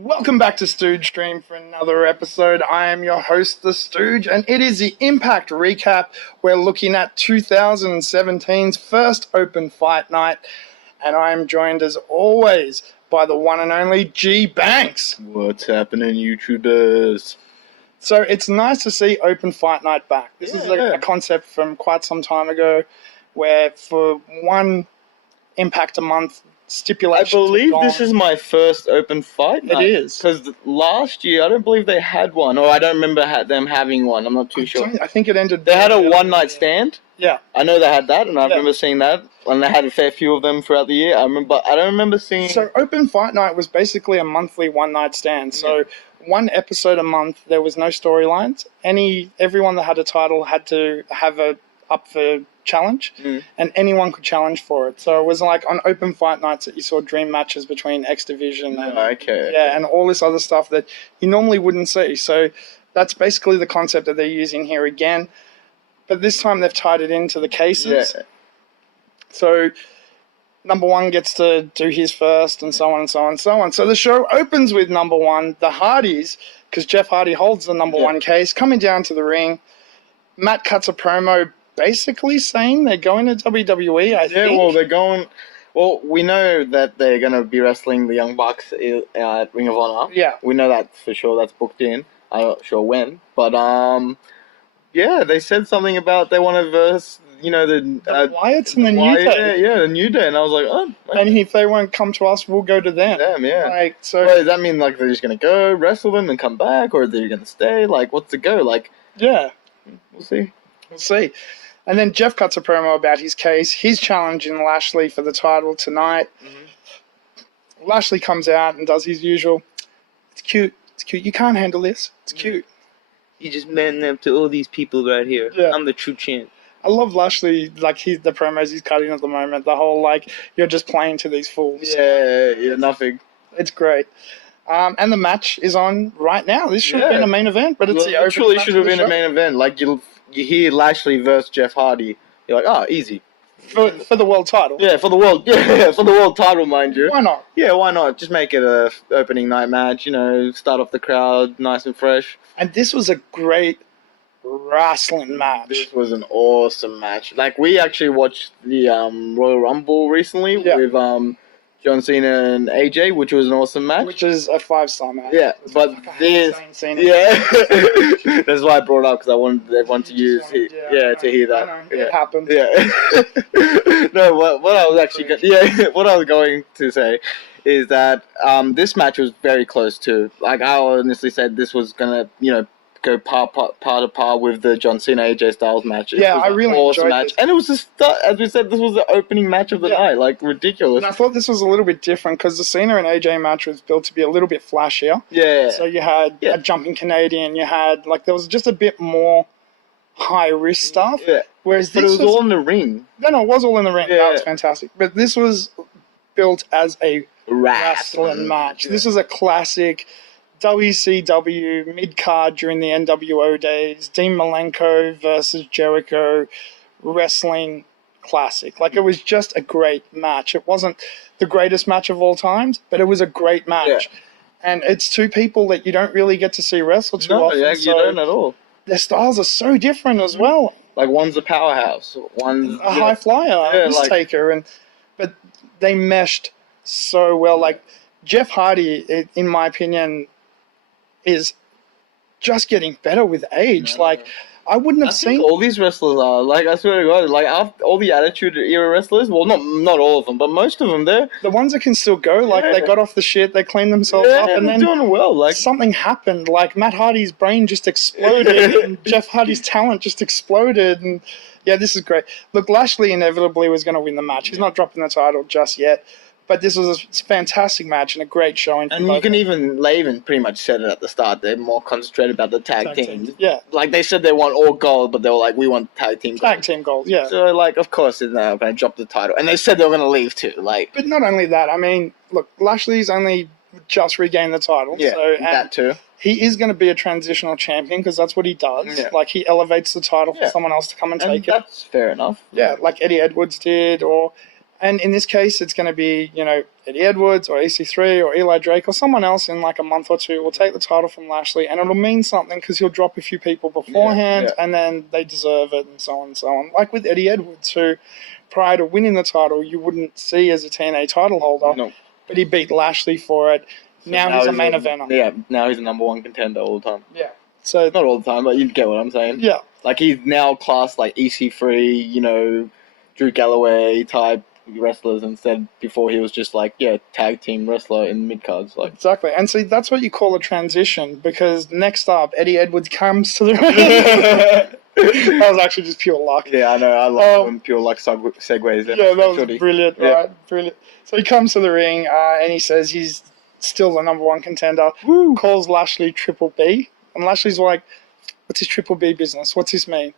Welcome back to Stooge Stream for another episode. I am your host, the Stooge, and it is the Impact recap. We're looking at 2017's first open fight night, and I am joined as always by the one and only Gbanks. What's happening, YouTubers? So it's nice to see open fight night back. This is a concept from quite some time ago, where for one Impact a month, stipulations. I believe this is my first open fight night. It is. Because last year, I don't believe they had one, or I don't remember them having one. I'm not too sure. I think it ended. They had a one-night stand. Yeah. I know they had that, and I remember seeing that, and they had a fair few of them throughout the year. I don't remember seeing... So open fight night was basically a monthly one-night stand. So one episode a month, there was no storylines. Everyone that had a title had to have a up for challenge, and anyone could challenge for it. So it was like on open fight nights that you saw dream matches between X Division and and all this other stuff that you normally wouldn't see. So that's basically the concept that they're using here again, but this time they've tied it into the cases. So number one gets to do his first, and so on and so on and so on. So the show opens with number one, the Hardys, because Jeff Hardy holds the number one case, coming down to the ring. Matt cuts a promo basically saying they're going to WWE, I think. Yeah, well, they're going... Well, we know that they're going to be wrestling the Young Bucks at Ring of Honor. Yeah. We know that for sure. That's booked in. I'm not sure when. But, yeah, they said something about they want to verse, the Wyatts and the New Day. Yeah, the New Day. And I was like, oh. Okay. And if they won't come to us, we'll go to them. Damn, yeah. So does that mean, they're just going to go, wrestle them, and come back? Or are they going to stay? What's the go? Yeah. We'll see. We'll see. And then Jeff cuts a promo about his case. He's challenging Lashley for the title tonight. Lashley comes out and does his usual. It's cute. It's cute. You can't handle this. It's cute. You just man up to all these people right here. Yeah. I'm the true champ. I love Lashley, the promos he's cutting at the moment. The whole, you're just playing to these fools. Yeah, nothing. It's great. And the match is on right now. This should have been a main event, but it's the open literally match should have of the been a show. main event. You hear Lashley versus Jeff Hardy. You're like, oh, easy. For the world title. Yeah, for the world title, mind you. Why not? Yeah, why not? Just make it a opening night match. Start off the crowd nice and fresh. And this was a great wrestling match. This was an awesome match. We actually watched the Royal Rumble recently with John Cena and AJ, which was an awesome match. Which is a 5-star match. Yeah, but this... Yeah. That's why I brought it up, because I wanted everyone to use... to hear that. I know. It happened. Yeah. No, what I was actually... what I was going to say is that this match was very close to... I honestly said this was going to, go par to par with the John Cena AJ Styles match. I really enjoyed match. this. And it was just, as we said, this was the opening match of the night. Ridiculous. And I thought this was a little bit different because the Cena and AJ match was built to be a little bit flashier. Yeah. So you had a jumping Canadian, you had, there was just a bit more high-risk stuff. Yeah. Whereas but this it was all in the ring. No, it was all in the ring. Yeah. That was fantastic. But this was built as a wrestling match. Yeah. This is a classic WCW mid-card during the NWO days, Dean Malenko versus Jericho wrestling classic. It was just a great match. It wasn't the greatest match of all times, but it was a great match. Yeah. And it's two people that you don't really get to see wrestle too often. No, you don't at all. Their styles are so different as well. One's a powerhouse, one's a high flyer, risk taker, but they meshed so well. Jeff Hardy, in my opinion, is just getting better with age. I wouldn't have seen... all these wrestlers are. I swear to God, after all the Attitude Era wrestlers, well, not all of them, but most of them, they're... The ones that can still go, they got off the shit, they cleaned themselves up, and then... doing well, something happened, Matt Hardy's brain just exploded, and Jeff Hardy's talent just exploded, and... Yeah, this is great. Look, Lashley inevitably was going to win the match. He's not dropping the title just yet. But this was a fantastic match and a great showing. And you can even pretty much said it at the start. They're more concentrated about the tag team. Yeah. They said they want all gold, but they were like, we want tag team gold. Tag team gold, yeah. So, of course, they're not going to drop the title. And they said they were going to leave, too. But not only that, look, Lashley's only just regained the title. Yeah, so, that too. He is going to be a transitional champion because that's what he does. Yeah. He elevates the title for someone else to come and take it. That's fair enough. Yeah, like Eddie Edwards did, or... And in this case, it's going to be, Eddie Edwards or EC3 or Eli Drake or someone else in like a month or two will take the title from Lashley, and it'll mean something because he'll drop a few people beforehand, and then they deserve it, and so on and so on. Like with Eddie Edwards, who prior to winning the title, you wouldn't see as a TNA title holder, but he beat Lashley for it. So now he's a main eventer. Yeah, now he's a number one contender all the time. Yeah. So not all the time, but you get what I'm saying. Yeah. Like he's now classed like EC3, Drew Galloway type wrestlers instead. Before he was just like tag team wrestler in mid cards. Like exactly, and see that's what you call a transition, because next up Eddie Edwards comes to the ring. That was actually just pure luck. Yeah, I know. I love when pure luck segues. Yeah, that was brilliant. Right, brilliant. So he comes to the ring and he says he's still the number one contender. Woo. Calls Lashley Triple B, and Lashley's like, "What's his Triple B business? What's this mean?"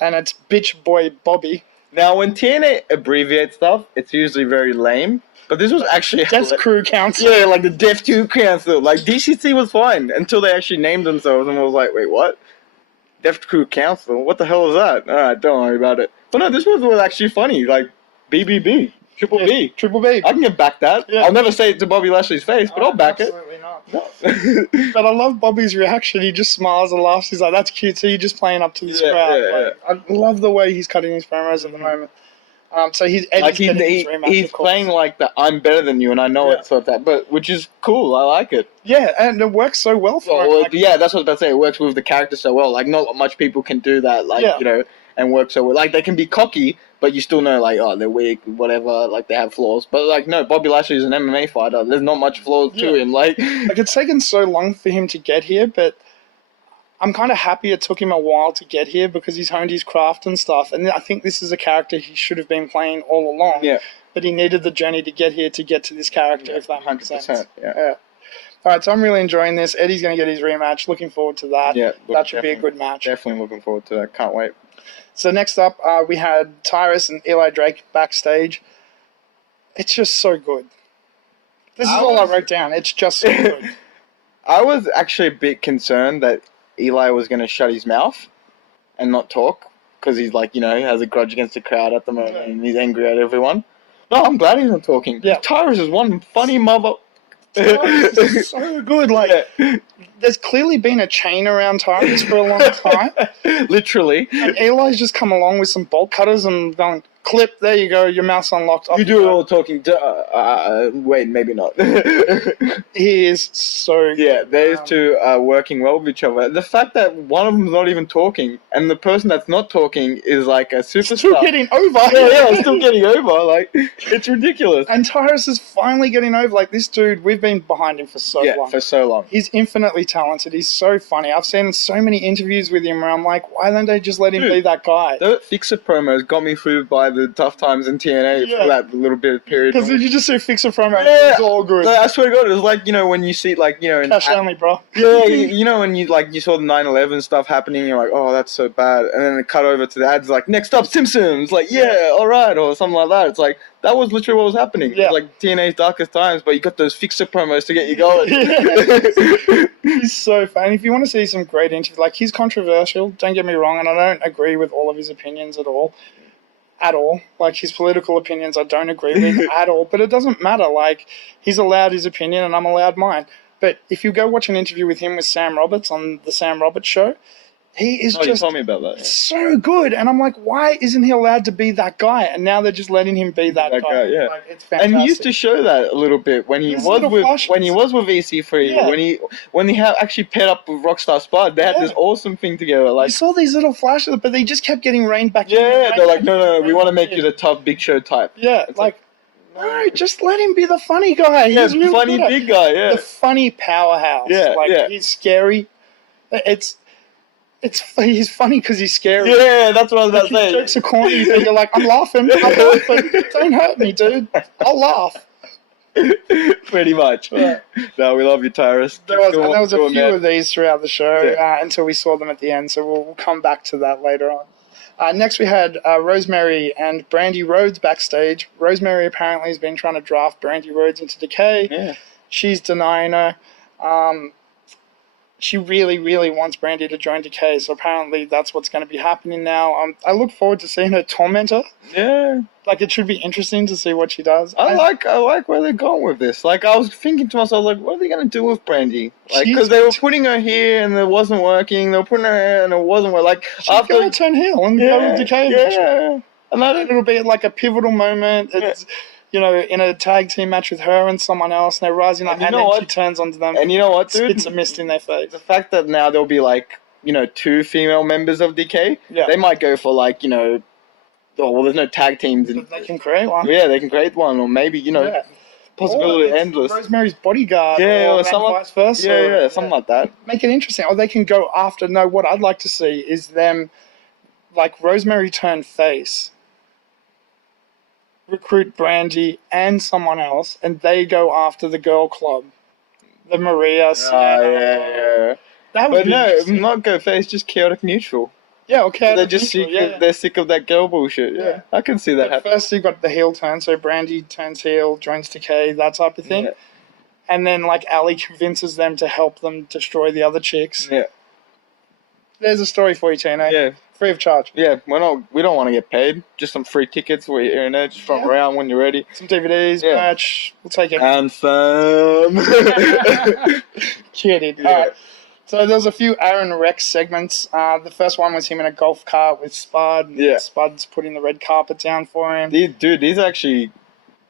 And it's bitch boy Bobby. Now, when TNA abbreviates stuff, it's usually very lame. But this was actually... Death Crew Council. Yeah, like the Death Crew Council. Like, D.C.C was fine until they actually named themselves and was like, wait, what? Death Crew Council? What the hell is that? Alright, don't worry about it. But no, this was actually funny. Like, BBB. Triple B. Triple B. I can get back that. Yeah. I'll never say it to Bobby Lashley's face, but I'll back absolutely it. Not. But I love Bobby's reaction. He just smiles and laughs. He's like, that's cute. So you're just playing up to this crowd. I love the way he's cutting his promos at the moment. So he's he's playing like the I'm better than you, and I know it's sort of that, but which is cool. I like it. Yeah, and it works so well for him. Like, that's what I was about to say. It works with the character so well. Like, not much people can do that. Like, and work so well. Like, they can be cocky, but you still know, like, oh, they're weak, whatever. Like, they have flaws. But like, no, Bobby Lashley is an MMA fighter. There's not much flaws to him. Like it's taken so long for him to get here, but I'm kind of happy it took him a while to get here because he's honed his craft and stuff. And I think this is a character he should have been playing all along. Yeah. But he needed the journey to get here to get to this character, if that makes sense. Yeah. All right, so I'm really enjoying this. Eddie's going to get his rematch. Looking forward to that. Yeah, that should be a good match. Definitely looking forward to that. Can't wait. So next up, we had Tyrus and Eli Drake backstage. It's just so good. This is all I wrote down. It's just so good. I was actually a bit concerned that Eli was going to shut his mouth and not talk because he's like, he has a grudge against the crowd at the moment and he's angry at everyone. No, I'm glad he's not talking. Yeah. Tyrus is one funny mother... Tyrus is so good. Like, there's clearly been a chain around Tyrus for a long time. Literally. And Eli's just come along with some bolt cutters and going, clip, there you go, your mouth's unlocked. You do all talking. Wait, maybe not. He is so good. Yeah, those two are working well with each other. The fact that one of them's not even talking and the person that's not talking is like a superstar. Still getting over. Yeah, still getting over. Like, it's ridiculous. And Tyrus is finally getting over. Like, this dude, we've been behind him for so long. Yeah, for so long. He's infinitely talented. He's so funny. I've seen so many interviews with him where I'm like, why don't they just let him be that guy? The Fixer promos got me through by the tough times in TNA for that little bit of period. Because you just say Fixer promo, it's all good. I swear to God, it was like, when you see, like, in cash only, bro. Yeah, when you saw the 9/11 stuff happening, you're like, oh, that's so bad. And then it cut over to the ads, like, next up, Simpsons. Like, alright, or something like that. It's like, that was literally what was happening. Yeah. It was like TNA's darkest times, but you got those Fixer promos to get you going. He's so funny. If you want to see some great interviews, like, he's controversial, don't get me wrong, and I don't agree with all of his opinions at all. Like, his political opinions I don't agree with at all, but it doesn't matter. Like, he's allowed his opinion and I'm allowed mine. But if you go watch an interview with him with Sam Roberts on the Sam Roberts show, he is you told me about that. So good. And I'm like, why isn't he allowed to be that guy? And now they're just letting him be that guy. Yeah. Like, it's fantastic. And he used to show that a little bit when he was with EC3, when he had actually paired up with Rockstar Spud, they had this awesome thing together. Like, you saw these little flashes, but they just kept getting reined back in. Yeah, they're like, no, we want to make you the tough Big Show type. Yeah, it's like no, just let him be the funny guy. He's the funny big guy, the funny powerhouse. He's scary. He's funny because he's scary. Yeah, that's what I was about to say. His jokes are corny, but you're like, I'm laughing. Don't hurt me, dude. I'll laugh. Pretty much. Yeah. No, we love you, Tyrus. There was a few of these throughout the show until we saw them at the end, so we'll come back to that later on. Next we had Rosemary and Brandy Rhodes backstage. Rosemary apparently has been trying to draft Brandy Rhodes into Decay. Yeah. She's denying her. she really, really wants Brandy to join Decay, so apparently that's what's going to be happening now. I look forward to seeing her torment her. Yeah. Like, it should be interesting to see what she does. I like where they're going with this. Like, I was thinking to myself, like, what are they going to do with Brandy? Like, because they were putting her here and it wasn't working. They were putting her here and it wasn't working. Like, she's going to turn heel and go with Decay eventually. And it'll be like a pivotal moment. It's, you know, in a tag team match with her and someone else, and they're rising up, and then she turns onto them. And you know what, dude? Spits a mist in their face. The fact that now there'll be, like, you know, 2 female members of Decay, they might go for, like, you know, there's no tag teams. They can create one. Yeah, they can create one, or maybe, you know, possibility endless. Rosemary's Bodyguard, or something, vice versa. Yeah, something like that. Make it interesting. Or they can go after. No, what I'd like to see is them, like, Rosemary turn face, recruit Brandy and someone else, and they go after the girl club, the Maria. Yeah. That would be not go face, just chaotic neutral. Yeah, okay. They're just they're sick of that girl bullshit. Yeah, I can see that happening. First, you got the heel turn, so Brandy turns heel, joins Decay, that type of thing, and then like Ali convinces them to help them destroy the other chicks. Yeah. There's a story for you, TNA. Yeah. Free of charge. Yeah, we don't want to get paid. Just some free tickets for here and there, just from around when you're ready. Some DVDs, merch. We'll take it. Anthem. Kidding. Yeah. All right. So there's a few Aaron Rex segments. The first one was him in a golf cart with Spud. Yeah. Spud's putting the red carpet down for him. These are actually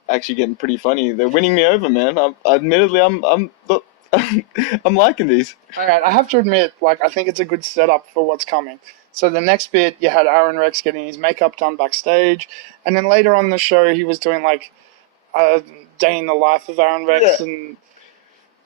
getting pretty funny. They're winning me over, man. Admittedly, I'm liking these. All right, I have to admit, like, I think it's a good setup for what's coming. So the next bit, you had Aaron Rex getting his makeup done backstage, and then later on in the show, he was doing like a day in the life of Aaron Rex, and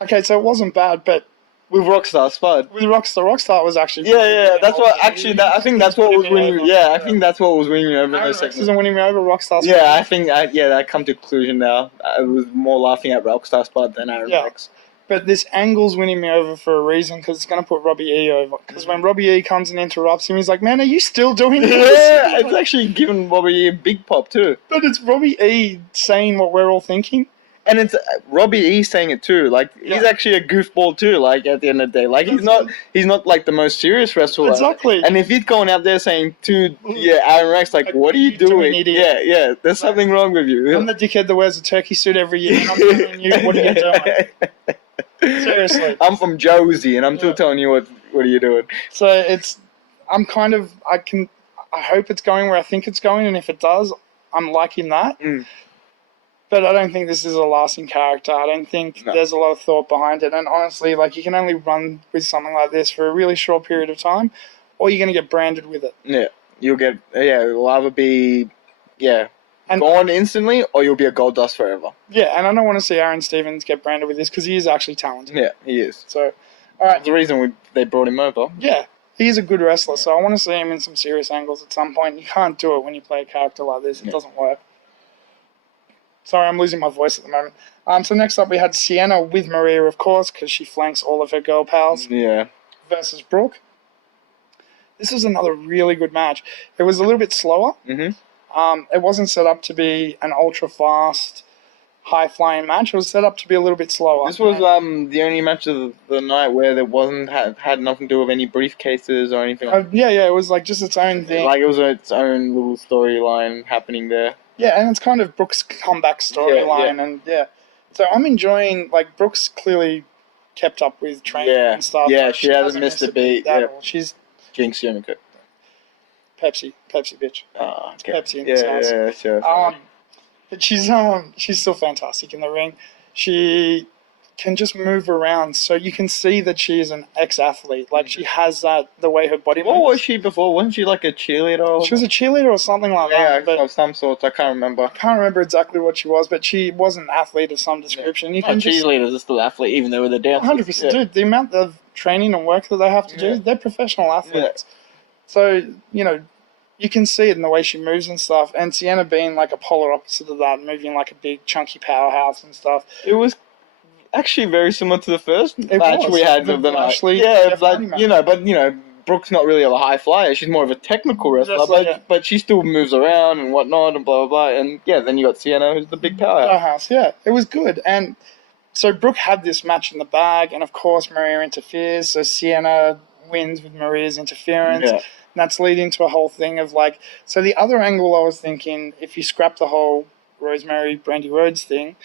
okay, so it wasn't bad, but with Rockstar Spud, Rockstar was actually that's what actually I think that's what was winning. Yeah, I think that's what was winning me over. Aaron Rex isn't winning me over. Rockstar Spud. Yeah, I think I come to a conclusion now. I was more laughing at Rockstar Spud than Aaron Rex. But this angle's winning me over for a reason, because it's going to put Robbie E over. Because when Robbie E comes and interrupts him, he's like, man, are you still doing this? Yeah, it's actually given Robbie E a big pop too. But it's Robbie E saying what we're all thinking. And it's Robbie E saying it too. Like, he's actually a goofball too, like, at the end of the day. Like, he's not like the most serious wrestler. Exactly. And if he's going out there saying to Aaron Rex, like, what are you doing? Yeah, there's something wrong with you. I'm the dickhead that wears a turkey suit every year, and I'm telling you, what are you doing? Seriously. I'm from Josie, and I'm still telling you what are you doing. So I hope it's going where I think it's going, and if it does, I'm liking that. But I don't think this is a lasting character. I don't think there's a lot of thought behind it. And honestly, like, you can only run with something like this for a really short period of time, or you're going to get branded with it. Yeah. You'll get, it'll either be, gone instantly, or you'll be a gold dust forever. Yeah, and I don't want to see Aaron Stevens get branded with this, because he is actually talented. Yeah, he is. So, all right. That's the reason they brought him over. Yeah. He's a good wrestler, so I want to see him in some serious angles at some point. You can't do it when you play a character like this. It doesn't work. Sorry, I'm losing my voice at the moment. So next up we had Sienna with Maria, of course, because she flanks all of her girl pals. Yeah. Versus Brooke. This was another really good match. It was a little bit slower. It wasn't set up to be an ultra-fast, high-flying match. It was set up to be a little bit slower. This was the only match of the night where there had nothing to do with any briefcases or anything. It was like just its own thing. Like, it was its own little storyline happening there. Yeah, and it's kind of Brooke's comeback storyline, and so I'm enjoying, like, Brooke's clearly kept up with training and stuff. Yeah, she hasn't missed a beat. At all. She's Jinx Yomiko. Pepsi bitch. Oh, okay. Pepsi in this house. Yeah, sure. But she's still fantastic in the ring. She can just move around, so you can see that she is an ex-athlete. Like, she has the way her body moves. What was she before? Wasn't she like a cheerleader? She was a cheerleader or something like that. Yeah, of some sort. I can't remember. I can't remember exactly what she was, but she was an athlete of some description. You can cheerleaders are still athletes, even though they're dancers. 100%. Dude, the amount of training and work that they have to do, they're professional athletes. So, you can see it in the way she moves and stuff. And Sienna being like a polar opposite of that, moving like a big, chunky powerhouse and stuff. It was actually very similar to the first match we had of the night. Lashley, but Brooke's not really a high flyer. She's more of a technical wrestler, but she still moves around and whatnot and blah, blah, blah. And, then you got Sienna, who's the big powerhouse. Yeah. It was good. And So Brooke had this match in the bag, and of course Maria interferes, so Sienna wins with Maria's interference. Yeah. And that's leading to a whole thing of like, so the other angle I was thinking, if you scrap the whole Rosemary, Brandy Rhodes thing,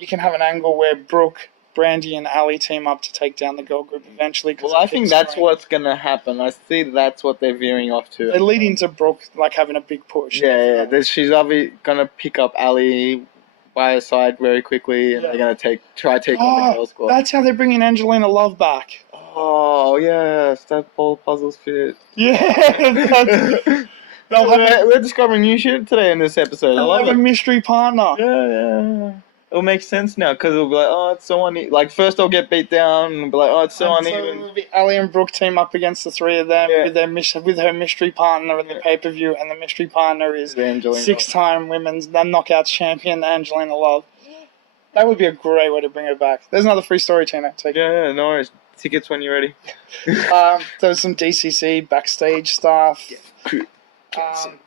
you can have an angle where Brooke, Brandy, and Ali team up to take down the girl group eventually. Well, I think that's what's going to happen. I see that's what they're veering off to. They're leading to Brooke like having a big push. Yeah. She's obviously going to pick up Ali by her side very quickly, and they're going to try to take on the girl squad. That's how they're bringing Angelina Love back. Oh, yes, that all puzzles fit. Yeah, We're discovering new shit today in this episode. I love have it. a mystery partner. Yeah. It'll make sense now, because it'll be like, oh, it's so uneven. Like, first they'll get beat down, and it'll be like, oh, it's so uneven. So Ali and Brooke team up against the three of them with her mystery partner in the pay-per-view, and the mystery partner is six-time women's knockouts champion, Angelina Love. That would be a great way to bring her back. There's another free story, Tina. Take it. Yeah, no worries. Tickets when you're ready. There was some D.C.C. backstage stuff.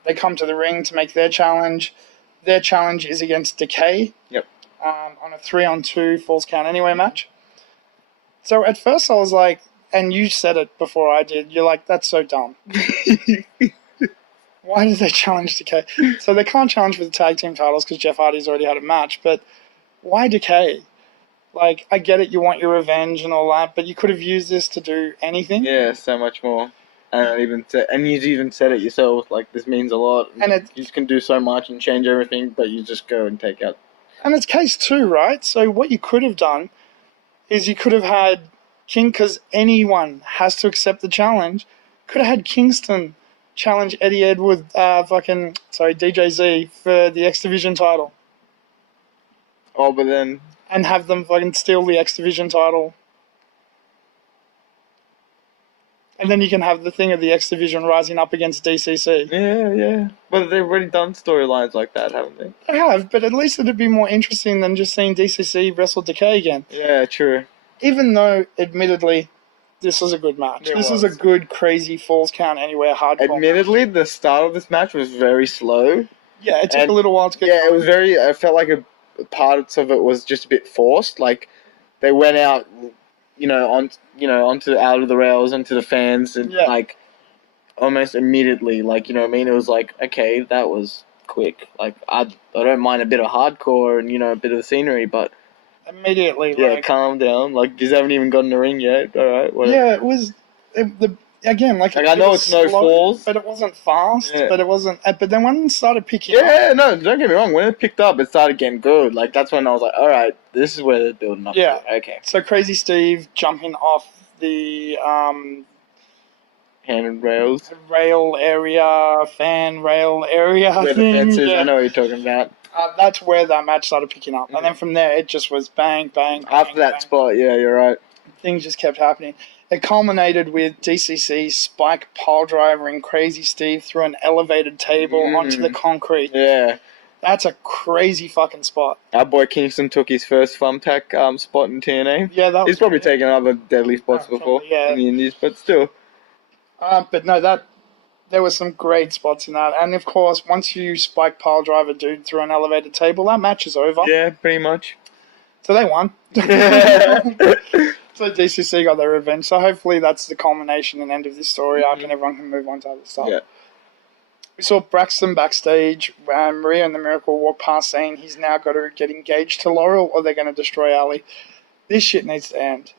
They come to the ring to make their challenge. Their challenge is against Decay. Yep. On a 3-on-2 Falls Count Anywhere match. So at first I was like, and you said it before I did, you're like, that's so dumb. Why did they challenge Decay? So they can't challenge for the tag team titles because Jeff Hardy's already had a match, but why Decay? Like, I get it, you want your revenge and all that, but you could have used this to do anything. Yeah, so much more. And you even said it yourself, like, this means a lot. And you can do so much and change everything, but you just go and take out. And it's case 2, right? So what you could have done is you could have had King, because anyone has to accept the challenge, could have had Kingston challenge Eddie Edwards, DJZ for the X Division title. Oh, but then... And have them fucking steal the X Division title. And then you can have the thing of the X Division rising up against D.C.C. Yeah. But they've already done storylines like that, haven't they? They have, but at least it'd be more interesting than just seeing D.C.C. wrestle Decay again. Yeah, true. Even though, admittedly, this was a good match. This was a good, crazy Falls Count Anywhere hardcore Admittedly, the start of this match was very slow. Yeah, it took a little while to get it was very... I felt like parts of it was just a bit forced. Like, they went out... onto out of the rails, onto the fans, and like almost immediately, like, you know what I mean? It was like, okay, that was quick. Like, I don't mind a bit of hardcore and a bit of the scenery, but immediately, calm down. Like, you haven't even gotten the ring yet. All right, whatever. Yeah, it was again, like I know it's no falls, but it wasn't fast. Yeah. But it wasn't. But then when it started picking up, no, don't get me wrong. When it picked up, it started getting good. Like, that's when I was like, all right, this is where they're building up. Yeah, to. Okay. So Crazy Steve jumping off the handrails, rail area, fan rail area. Where the fence is. I know what you're talking about. That's where that match started picking up, and then from there it just was bang, bang. After that spot, yeah, you're right. Things just kept happening. It culminated with D.C.C. Spike piledriving Crazy Steve through an elevated table onto the concrete. Yeah. That's a crazy fucking spot. Our boy Kingston took his first thumbtack spot in TNA. Yeah, he's probably taken other deadly spots before in the Indies, but still. But no, there were some great spots in that. And of course, once you spike piledrive a dude through an elevated table, that match is over. Yeah, pretty much. So they won. So D.C.C. got their revenge. So hopefully that's the culmination and end of this story arc, and everyone can move on to other stuff. Yeah. We saw Braxton backstage. Maria and the Miracle walk past saying he's now got to get engaged to Laurel or they're going to destroy Ali. This shit needs to end.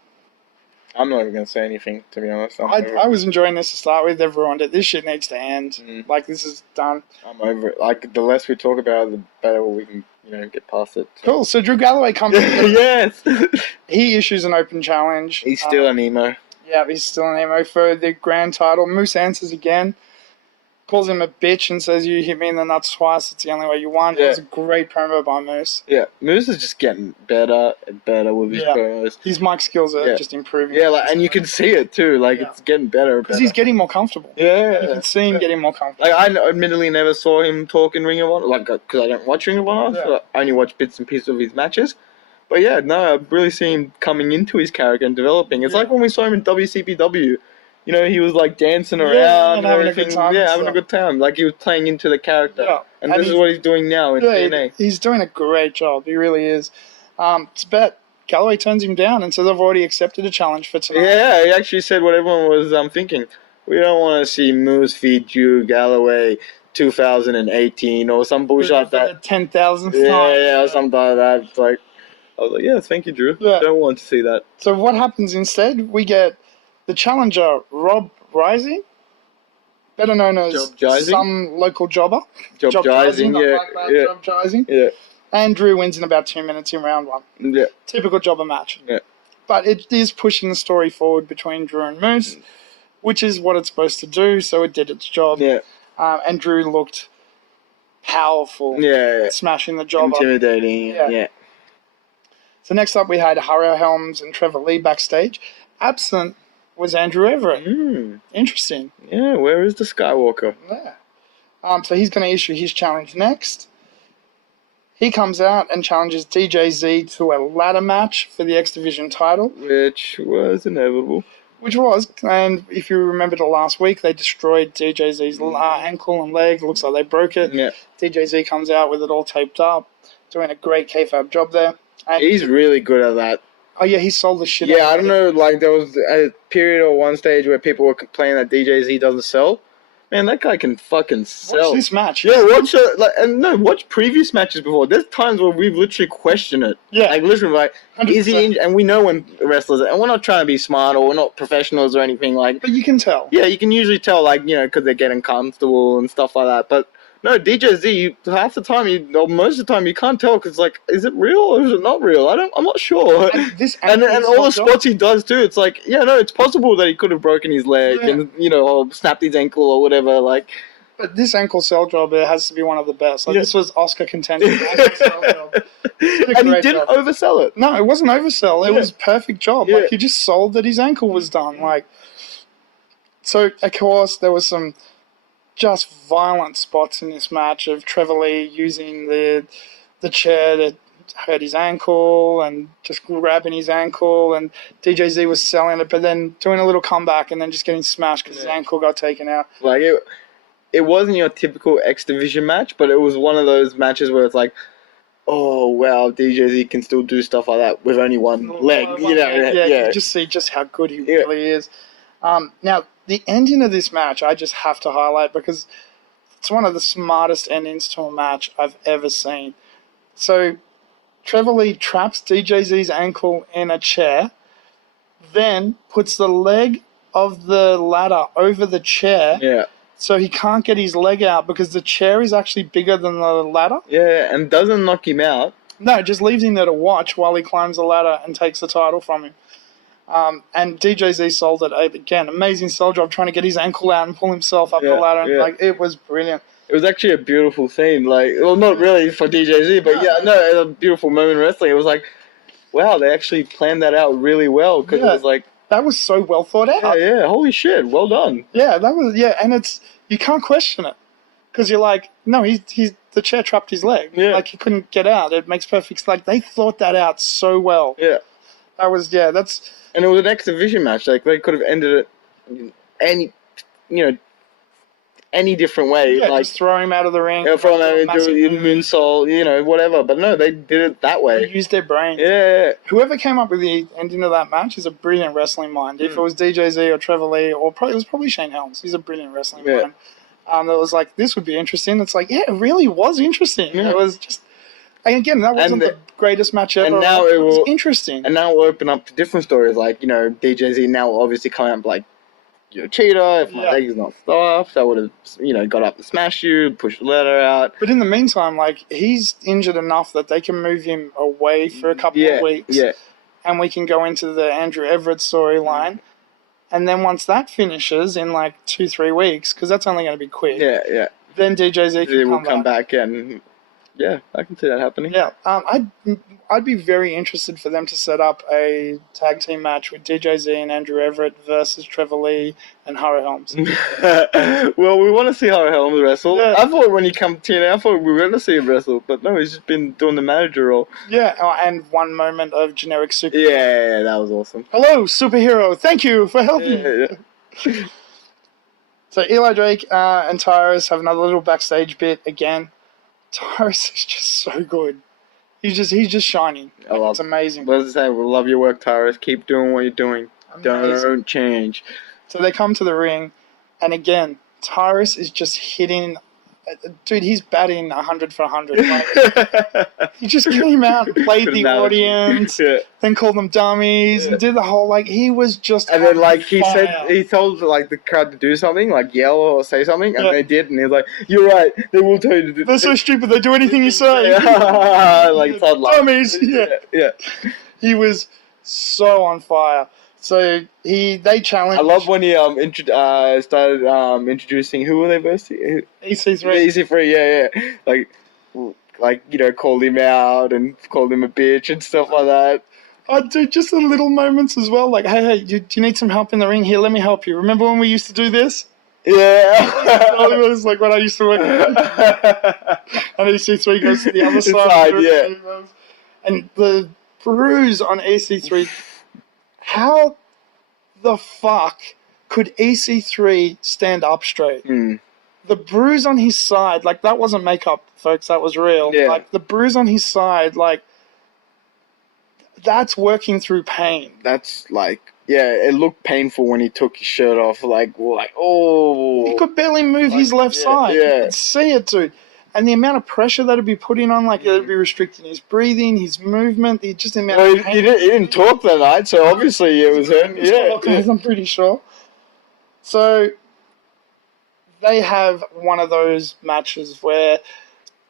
I'm not even going to say anything, to be honest. I was enjoying this to start with. Everyone did. This shit needs to end. Like, this is done. I'm over it. Like, the less we talk about it, the better we can, get past it. Cool. So Drew Galloway comes in. Yes. He issues an open challenge. He's still an emo. Yeah, he's still an emo for the grand title. Moose answers again. Calls him a bitch and says, you hit me in the nuts twice, it's the only way you won. Yeah. It was a great promo by Moose. Yeah, Moose is just getting better and better with his promos. His mic skills are just improving. Yeah, and you can see it too, it's getting better. Because he's getting more comfortable. Yeah. You can see him getting more comfortable. Like, I admittedly never saw him talk in Ring of Honor, because I don't watch Ring of Honor, so I only watch bits and pieces of his matches. But yeah, no, I really see him coming into his character and developing. It's like when we saw him in WCPW. He was like dancing around and having a good time. Yeah, having a good time. Like he was playing into the character. Yeah. And this is what he's doing now in TNA. He's doing a great job. He really is. It's about Galloway turns him down and says, "I've already accepted a challenge for tonight." Yeah, he actually said what everyone was thinking. We don't want to see Moose feed Drew Galloway 2018 or some bullshit like that. 10,000th Yeah, time. yeah, something like that. It's like, I was like, yeah, thank you, Drew. Yeah. Don't want to see that. So what happens instead? We get the challenger, Rob Rising, better known as Job Jizing? some local jobber. Job Jizing, not yeah, like that, yeah. Job Jizing. Yeah, And Drew wins in about 2 minutes in round 1. yeah, Typical jobber match. yeah. But it is pushing the story forward between Drew and Moose, which is what it's supposed to do, so it did its job. Yeah, And Drew looked powerful, yeah. smashing the jobber. Intimidating, yeah. So next up we had Harry Helms and Trevor Lee backstage. Absent was Andrew Everett. Interesting. Yeah, where is the Skywalker? Yeah. So he's going to issue his challenge next. He comes out and challenges DJZ to a ladder match for the X Division title. Which was inevitable. Which was, and if you remember the last week, they destroyed DJZ's ankle and leg. It looks like they broke it. Yeah. DJZ comes out with it all taped up, doing a great kayfabe job there. And He's really good at that. Oh, yeah, he sold the shit Yeah, out I of don't know, like, there was a period or one stage where people were complaining that DJZ doesn't sell. Man, that guy can fucking sell. Watch this match. Yeah, watch previous matches before. There's times where we've literally questioned it. Yeah. Like, literally, like, 100%. is he injured? And we know when wrestlers, and we're not trying to be smart or we're not professionals or anything, like. But you can tell. Yeah, you can usually tell, like, because they're getting comfortable and stuff like that. But no, DJZ, half the time, or most of the time, you can't tell because, like, is it real or is it not real? I'm not sure. And all the spots he does too, it's like, yeah, no, it's possible that he could have broken his leg and or snapped his ankle or whatever. Like, but this ankle cell job, it has to be one of the best. Like this was Oscar contender. Ankle cell job. And he didn't oversell it. No, it wasn't oversell. It was perfect job. Yeah. Like he just sold that his ankle was done. Like, so of course there was some just violent spots in this match of Trevor Lee using the chair to hurt his ankle and just grabbing his ankle, and DJZ was selling it, but then doing a little comeback and then just getting smashed because his ankle got taken out. Like it wasn't your typical X Division match, but it was one of those matches where it's like, oh wow, DJZ can still do stuff like that with only one leg. You just see just how good he really is. Now, the ending of this match, I just have to highlight because it's one of the smartest endings to a match I've ever seen. So, Trevor Lee traps DJZ's ankle in a chair, then puts the leg of the ladder over the chair. Yeah. So he can't get his leg out because the chair is actually bigger than the ladder. Yeah, and doesn't knock him out. No, just leaves him there to watch while he climbs the ladder and takes the title from him. And DJZ sold it again. Amazing sell job trying to get his ankle out and pull himself up the ladder. And, like, it was brilliant. It was actually a beautiful thing. Like, well, not really for DJZ, but it was a beautiful moment in wrestling. It was like, wow, they actually planned that out really well because it was like. That was so well thought out. Yeah, holy shit, well done. Yeah, that was, and you can't question it. Because you're like, no, the chair trapped his leg. Yeah. Like, he couldn't get out. It makes perfect sense. Like, they thought that out so well. Yeah. That was, that's... And it was an X Division match. Like, they could have ended it any different way. Yeah, like, just throw him out of the ring. From do moonsault, whatever. But no, they did it that way. They used their brains. Yeah. Whoever came up with the ending of that match is a brilliant wrestling mind. If it was DJZ or Trevor Lee, or it was probably Shane Helms. He's a brilliant wrestling mind. That was like, this would be interesting. It's like, it really was interesting. Yeah. It was just... And again, that wasn't the greatest match ever. And now it was interesting. And now we'll open up to different stories. Like, DJZ now will obviously come out like, you're a cheater. If my leg is not stuffed, I would have, got up and smashed you, pushed the ladder out. But in the meantime, like, he's injured enough that they can move him away for a couple of weeks. Yeah. And we can go into the Andrew Everett storyline. And then once that finishes in like 2-3 weeks, because that's only going to be quick. Yeah. Then DJZ will come back and... Yeah, I can see that happening. Yeah, I'd be very interested for them to set up a tag team match with DJZ and Andrew Everett versus Trevor Lee and Harry Helms. Well, we want to see Harry Helms wrestle. Yeah. I thought when he came to TNA, I thought we were going to see him wrestle, but no, he's just been doing the manager role. Yeah, and one moment of generic super. Yeah, that was awesome. Hello, superhero. Thank you for helping. Yeah. So Eli Drake and Tyrus have another little backstage bit again. Tyrus is just so good. He's just shining. I love It's amazing. What does it say? We love your work, Tyrus. Keep doing what you're doing. Amazing. Don't change. So they come to the ring, and again, Tyrus is just hitting. Dude, he's batting 100 for 100. Like, he just came out and played Good the analogy. audience, Yeah. then called them dummies, and did the whole, like, he was just And then, like, fire. he told, like, the crowd to do something, like, yell or say something, and Yeah. they did, and he was like, you're right, they will tell you to do They're so stupid, they do anything you say. like, Todd laughed. Dummies. Yeah. He was so on fire. So they challenged I love when he started introducing, who were they versing? EC3. EC3, yeah. Like, you know, called him out and called him a bitch and stuff like that. Oh, dude, just the little moments as well. Like, hey, do you need some help in the ring? Here, let me help you. Remember when we used to do this? Yeah. It was like when I used to work. And EC3 goes to the other side. Yeah. And the bruise on EC3. How the fuck could EC3 stand up straight? Mm. The bruise on his side, like, that wasn't makeup, folks. That was real. Yeah. Like, the bruise on his side, like, that's working through pain. That's like, yeah, it looked painful when he took his shirt off. Like oh. He could barely move his left side. Yeah. You could see it, dude. And the amount of pressure that would be putting on, like, it would be restricting his breathing, his movement, just the amount of pain. He didn't talk that night, so obviously it was him. Yeah. I'm pretty sure. So they have one of those matches where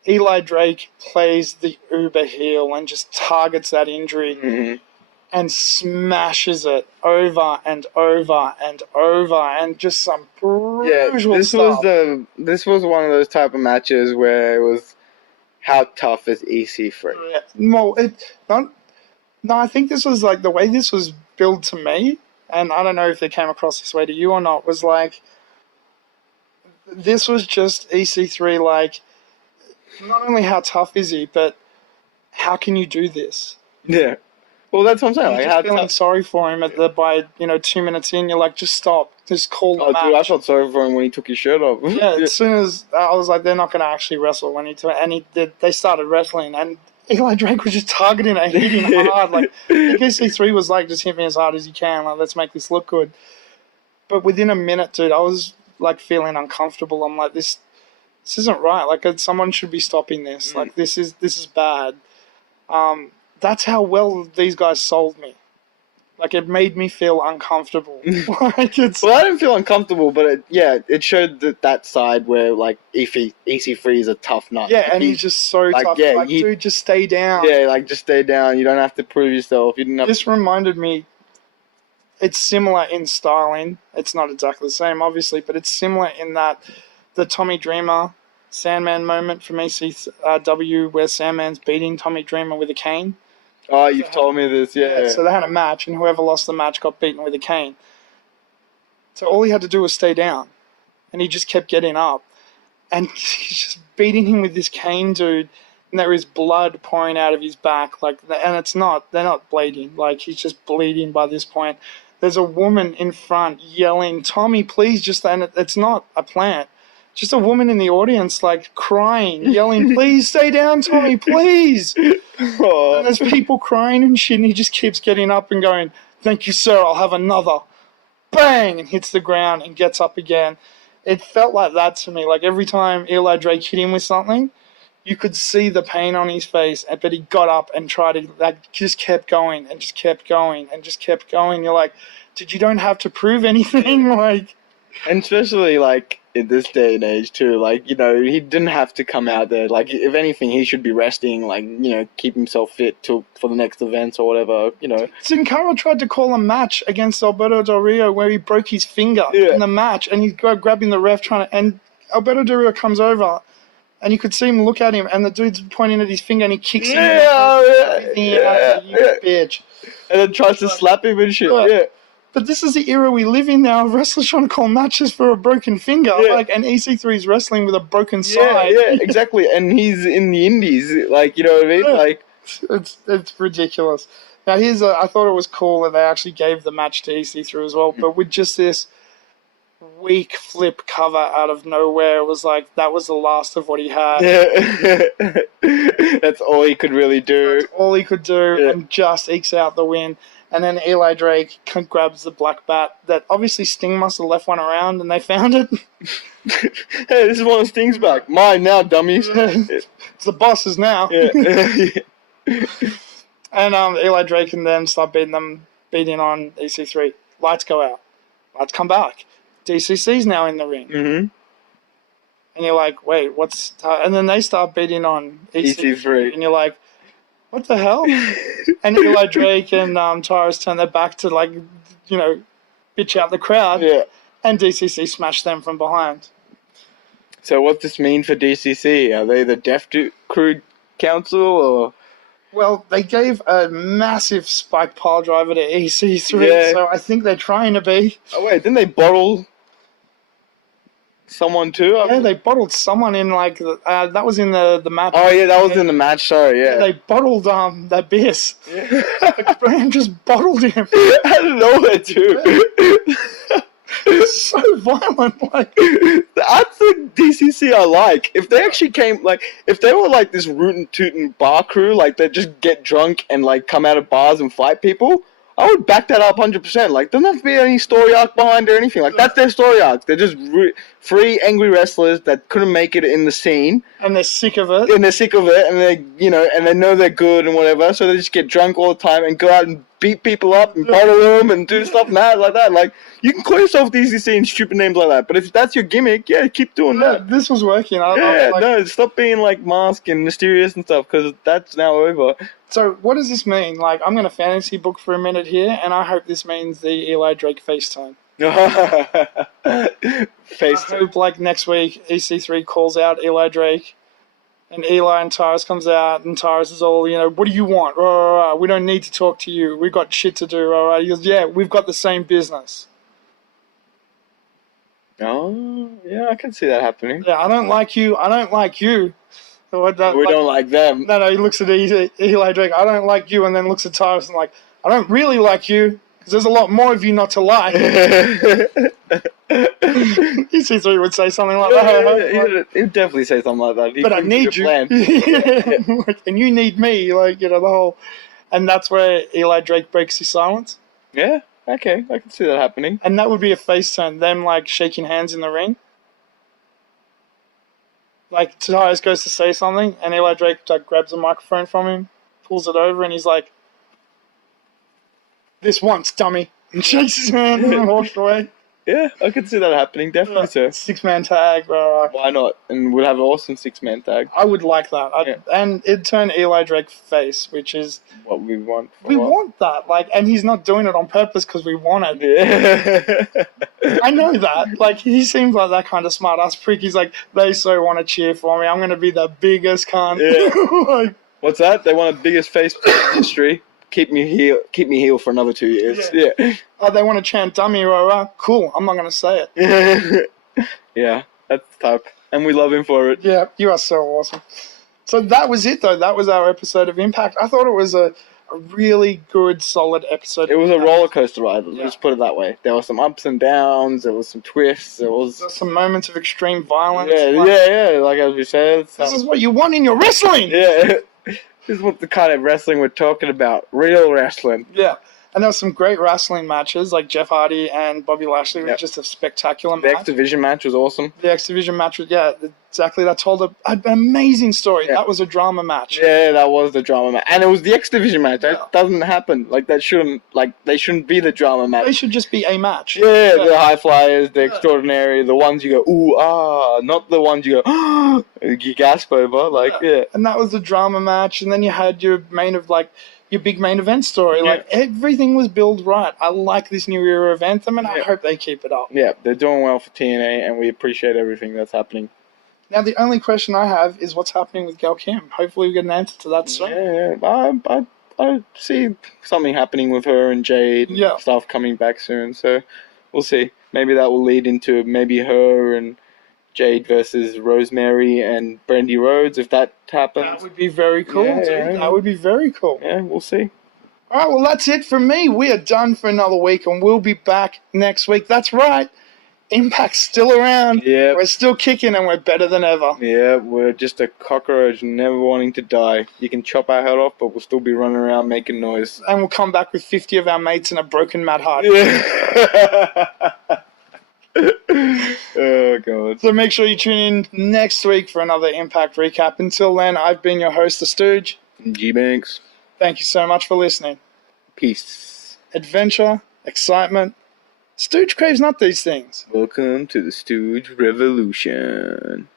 Eli Drake plays the uber heel and just targets that injury and smashes it over and over and over, and just some brutal stuff. This was one of those type of matches where it was how tough is EC3. Yeah. No, I think this was like the way this was billed to me, and I don't know if it came across this way to you or not, was like this was just EC3, like, not only how tough is he, but how can you do this? Yeah. Well, that's what I'm saying. You're Like, just how feeling tough. sorry for him by 2 minutes in. You're like, just stop, just call the Oh, match. dude, I felt sorry for him when he took his shirt off. Yeah, as soon as I was like, they're not going to actually wrestle when they started wrestling, and Eli Drake was just targeting and hitting hard. Like, I guess E3 was like, just hit me as hard as you can. Like, let's make this look good. But within a minute, dude, I was like feeling uncomfortable. I'm like, this isn't right. Like, someone should be stopping this. Like, this is bad. That's how well these guys sold me. Like, it made me feel uncomfortable. Like, it's... Well, I didn't feel uncomfortable, but it showed that side where, like, EC3 is a tough nut. Yeah, and he's just so like, tough. yeah, like, dude, just stay down. Yeah, like, just stay down. You don't have to prove yourself. You didn't have This reminded me, it's similar in styling. It's not exactly the same, obviously, but it's similar in that the Tommy Dreamer Sandman moment from ECW where Sandman's beating Tommy Dreamer with a cane. Oh, you've told me this, yeah. So they had a match, and whoever lost the match got beaten with a cane. So all he had to do was stay down, and he just kept getting up. And he's just beating him with this cane, dude, and there is blood pouring out of his back. Like, and they're not bleeding. Like, he's just bleeding by this point. There's a woman in front yelling, Tommy, please, and it's not a plant. Just a woman in the audience, like, crying, yelling, please stay down, Tommy, please. Oh. And there's people crying and shit, and he just keeps getting up and going, thank you, sir, I'll have another. Bang! And hits the ground and gets up again. It felt like that to me. Like, every time Eli Drake hit him with something, you could see the pain on his face, but he got up and tried to, like, just kept going and just kept going and just kept going. You're like, dude, you don't have to prove anything. Like, and especially, like, in this day and age, too, like, he didn't have to come out there. Like, if anything, he should be resting, like, keep himself fit for the next events or whatever, Sin Cara tried to call a match against Alberto Del Rio where he broke his finger in the match, and he's grabbing the ref and Alberto Del Rio comes over, and you could see him look at him, and the dude's pointing at his finger, and he kicks him. You bitch. And then tries to slap him and shit, yeah. But this is the era we live in now. Wrestlers trying to call matches for a broken finger, and EC3's wrestling with a broken side. Yeah, exactly. And he's in the Indies, like, you know what I mean? Yeah. Like, it's ridiculous. Now I thought it was cool that they actually gave the match to EC3 as well. But with just this, weak flip cover out of nowhere. It was like that was the last of what he had. Yeah. That's all he could really do. That's all he could do, Yeah. and just ekes out the win. And then Eli Drake grabs the black bat that obviously Sting must have left one around, and they found it. Hey, this is one of Sting's back. Mine now, dummies. It's the bosses now. Yeah. And Eli Drake and them start beating on EC3. Lights go out. Lights come back. D.C.C's now in the ring. Mm-hmm. And you're like, wait, what's... And then they start beating on EC3. And you're like, what the hell? And Eli Drake and Tyrus turn their back to, like, bitch out the crowd. Yeah. And D.C.C smash them from behind. So what's this mean for D.C.C? Are they the Death Crew Council, or...? Well, they gave a massive spike pile driver to EC3, Yeah. so I think they're trying to be. Oh wait, didn't they bottle someone too? Yeah, they bottled someone in, like, that was in the match. Oh yeah, that was in the match, sorry, yeah. They bottled that Biss. Yeah. Like, Bram just bottled him. Out of nowhere too. It's so violent, like... That's the D.C.C I like. If they actually came, like, if they were like this rootin' tootin' bar crew, like they just get drunk and like come out of bars and fight people, I would back that up 100%. Like, doesn't have to be any story arc behind or anything. Like, that's their story arc. They're just free angry wrestlers that couldn't make it in the scene. And they're sick of it. And they're sick of it, and they know they're good and whatever, so they just get drunk all the time and go out and beat people up and bottle them and do stuff mad like that. Like, you can call yourself DCC and stupid names like that, but if that's your gimmick, yeah, keep doing that. This was working. No, stop being like mask and mysterious and stuff, because that's now over. So what does this mean? Like, I'm going to fantasy book for a minute here, and I hope this means the Eli Drake face turn. I hope, like, next week, EC3 calls out Eli Drake, and Eli and Tyrus comes out, and Tyrus is all, what do you want? We don't need to talk to you. We've got shit to do. He goes, yeah, we've got the same business. Oh, yeah, I can see that happening. Yeah, I don't like you. I don't like you. So we don't like them. No, he looks at Eli Drake. I don't like you, and then looks at Tyrus and like, I don't really like you, because there's a lot more of you not to like. EC3 would say something like that. He'd definitely say something like that. But I need you. And you need me. Like, the whole... And that's where Eli Drake breaks his silence. Yeah, okay. I can see that happening. And that would be a face turn. Them, like, shaking hands in the ring. Like, Tyrus goes to say something, and Eli Drake, like, grabs a microphone from him, pulls it over, and he's like, this once, dummy. And shakes his hand and walks away. Yeah, I could see that happening, definitely so. 6-man tag. Why not? And we'll have an awesome 6-man tag. I would like that. And it'd turn Eli Drake face, which is... what we want. We want that. Like, and he's not doing it on purpose because we want it. Yeah. I know that. Like, he seems like that kind of smart-ass prick. He's like, they so want to cheer for me. I'm going to be the biggest cunt. Yeah. Like, what's that? They want the biggest face in history. Keep me heel for another 2 years. Yeah. Oh, they want to chant dummy, cool. I'm not going to say it. Yeah, that's the type. And we love him for it. Yeah, you are so awesome. So that was it, though. That was our episode of Impact. I thought it was a really good, solid episode. It was a roller coaster ride. Let's put it that way. There were some ups and downs. There was some twists. There was some moments of extreme violence. Yeah. Like as we said, this is what you want in your wrestling. Yeah. This is what the kind of wrestling we're talking about. Real wrestling. Yeah. And there were some great wrestling matches, like Jeff Hardy and Bobby Lashley was just a spectacular match. The X Division match was awesome. The X Division match was, exactly. That told an amazing story. Yeah. That was a drama match. Yeah, that was the drama match. And it was the X Division match. That doesn't happen. Like, they shouldn't be the drama match. They should just be a match. Yeah, the high flyers, the extraordinary, the ones you go, ooh, ah, not the ones you go, you gasp over, And that was the drama match. And then you had your your big main event story. Like, everything was billed right. I like this new era of Anthem, and I hope they keep it up. Yeah, they're doing well for TNA, and we appreciate everything that's happening. Now, the only question I have is what's happening with Gal Kim. Hopefully we get an answer to that soon. Yeah, I see something happening with her and Jade and stuff coming back soon, so we'll see. Maybe that will lead into maybe her and Jade versus Rosemary and Brandy Rhodes, if that happens. That would be very cool, dude. That would be very cool. Yeah, we'll see. All right, well, that's it from me. We are done for another week, and we'll be back next week. That's right. Impact's still around. Yeah. We're still kicking and we're better than ever. Yeah, we're just a cockroach never wanting to die. You can chop our head off, but we'll still be running around making noise. And we'll come back with 50 of our mates and a broken Mad Heart. Yeah. Oh, God. So make sure you tune in next week for another Impact recap. Until then, I've been your host, the Stooge. Gbanks. Thank you so much for listening. Peace. Adventure, excitement. Stooge craves not these things. Welcome to the Stooge Revolution.